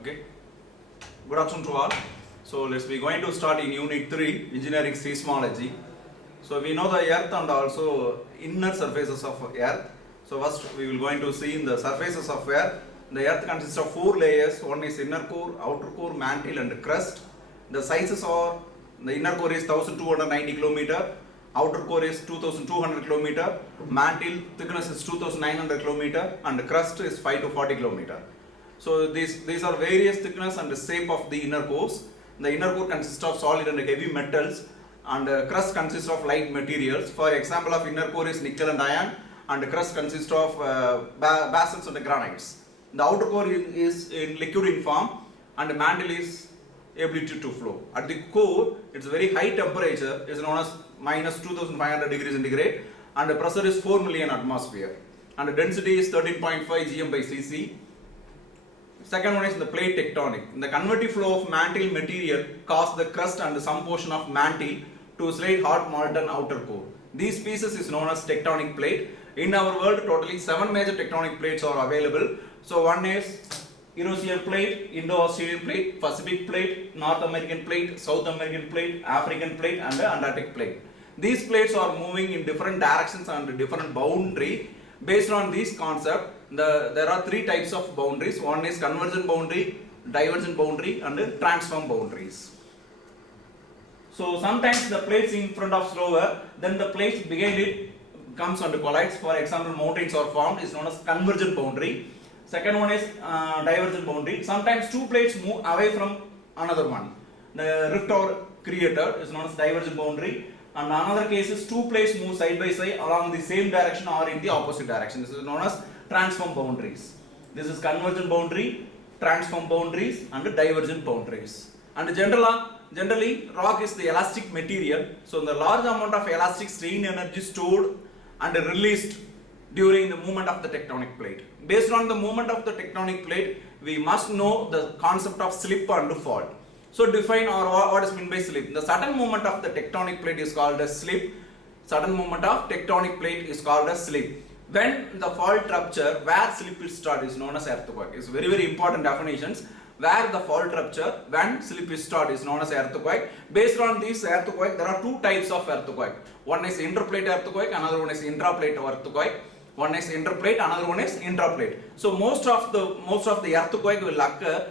Okay. Good afternoon to all. So let's be going to start in Unit 3, Engineering Seismology. So we know the Earth and also inner surfaces of Earth. So first we will going to see in the surfaces of Earth. The Earth consists of 4 layers. One is inner core, outer core, mantle and crust. The sizes are, the inner core is 1290 km, outer core is 2200 km, mantle thickness is 2900 km and the crust is 5 to 40 km. So these are various thickness and the shape of the inner cores. The inner core consists of solid and heavy metals and the crust consists of light materials. For example of inner core is nickel and iron, and the crust consists of basalts and granites. The outer core is in liquid in form and the mantle is ability to flow. At the core, it's a very high temperature, is known as minus 2500 degrees centigrade, and the pressure is 4 million atmosphere, and the density is 13.5 gm by cc. Second one is the plate tectonic. The convective flow of mantle material causes the crust and some portion of mantle to slide hot molten outer core. These pieces is known as tectonic plate. In our world, totally 7 major tectonic plates are available. So one is Eurasian plate, Indo-Australian plate, Pacific plate, North American plate, South American plate, African plate and the Antarctic plate. These plates are moving in different directions and different boundary. Based on this concept, there are 3 types of boundaries. One is convergent boundary, divergent boundary and transform boundaries. So sometimes the plates in front of slower, then the plates behind it comes and collides. For example, mountains are formed, is known as convergent boundary. Second one is divergent boundary. Sometimes 2 plates move away from another one. The rift or created is known as divergent boundary. And another case is 2 plates move side by side along the same direction or in the opposite direction. This is known as transform boundaries. This is convergent boundary, transform boundaries and divergent boundaries. And generally rock is the elastic material. So the large amount of elastic strain energy stored and released during the movement of the tectonic plate. Based on the movement of the tectonic plate, we must know the concept of slip and fall. So define or what is meant by slip. The sudden movement of the tectonic plate is called as slip. Sudden movement of tectonic plate is called as slip. When the fault rupture, where slip will start is known as earthquake. It's very important definitions. Where the fault rupture, when slip will start is known as earthquake. Based on this earthquake, there are 2 types of earthquake. One is interplate earthquake, another one is intraplate earthquake. One is interplate, another one is intraplate. So most of the earthquake will occur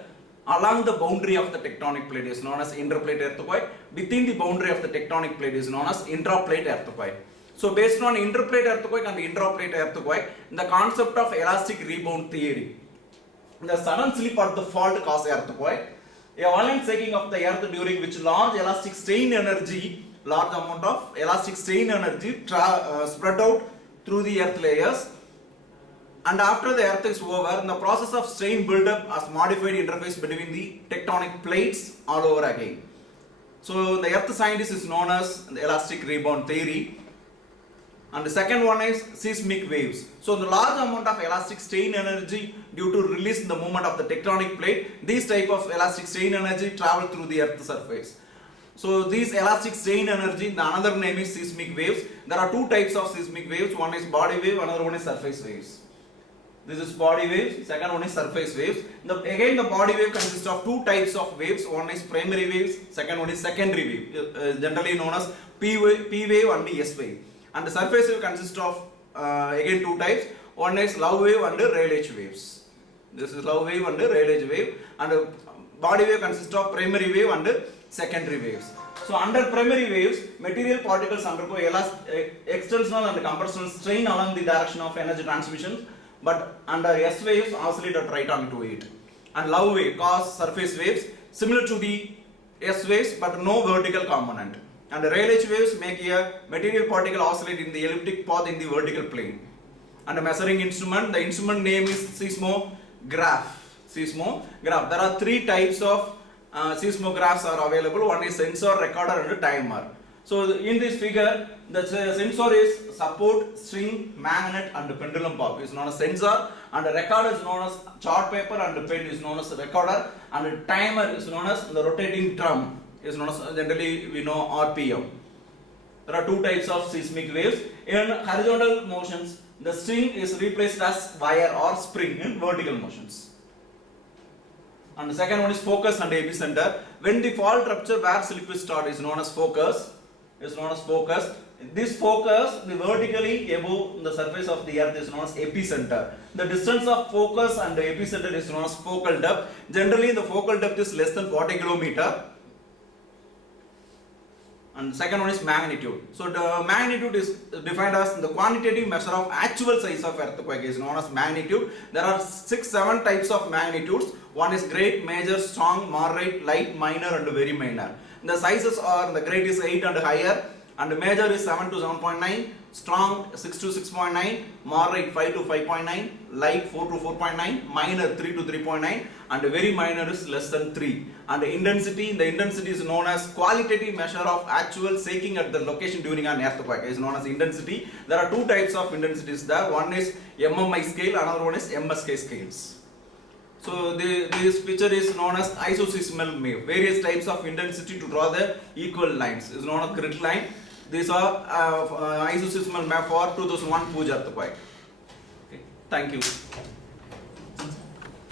along the boundary of the tectonic plate is known as interplate earthquake. Within the boundary of the tectonic plate is known as intraplate earthquake. So based on interplate earthquake and intraplate earthquake, the concept of elastic rebound theory. The sudden slip at the fault causes earthquake. A violent shaking of the earth during which large amount of elastic strain energy spread out through the earth layers. And after the earth is over, the process of strain build-up has modified interface between the tectonic plates all over again. So the earth scientist is known as the elastic rebound theory. And the second one is seismic waves. So the large amount of elastic strain energy due to release in the movement of the tectonic plate, these type of elastic strain energy travel through the earth surface. So these elastic strain energy, the another name is seismic waves. There are 2 types of seismic waves. One is body wave, another one is surface waves. This is body waves, second one is surface waves. Again the body wave consists of 2 types of waves. One is primary waves, second one is secondary wave, generally known as P wave and S wave. And the surface wave consists of again 2 types. One is love wave and Rayleigh waves. This is love wave and Rayleigh wave. And body wave consists of primary wave and secondary waves. So under primary waves, material particles undergo extensional and compressional strain along the direction of energy transmission. But under S waves oscillate at right angle to it. And love wave cause surface waves similar to the S waves but no vertical component. And the Rayleigh waves make a material particle oscillate in the elliptic path in the vertical plane. And a measuring instrument, the instrument name is seismograph. Seismograph. There are 3 types of seismographs are available. One is sensor, recorder and timer. So in this figure, the sensor is support, string, magnet and pendulum bob is known as sensor, and the recorder is known as chart paper and the pen is known as recorder, and the timer is known as the rotating drum is known as generally we know RPM. There are 2 types of seismic waves. In horizontal motions, the string is replaced as wire or spring in vertical motions. And the second one is focus and epicenter. When the fault rupture where slip is start is known as focus. Is known as focus. This focus, the vertically above the surface of the earth is known as epicenter. The distance of focus and the epicenter is known as focal depth. Generally, the focal depth is less than 40 kilometer. And second one is magnitude. So the magnitude is defined as the quantitative measure of actual size of earthquake is known as magnitude. There are 6-7 types of magnitudes. One is great, major, strong, moderate, light, minor and very minor. The sizes are, the great is 8 and higher, and the major is 7 to 7.9, strong 6 to 6.9, moderate 5 to 5.9, light 4 to 4.9, minor 3 to 3.9, and very minor is less than 3. And the intensity is known as qualitative measure of actual shaking at the location during an earthquake is known as intensity. There are two types of intensities there. One is MMI scale, another one is MSK scales. So this picture is known as isoseismal wave. Various types of intensity to draw the equal lines is known as grid line. These are isoseismal map for 2001 Puja earthquake. Okay. Thank you.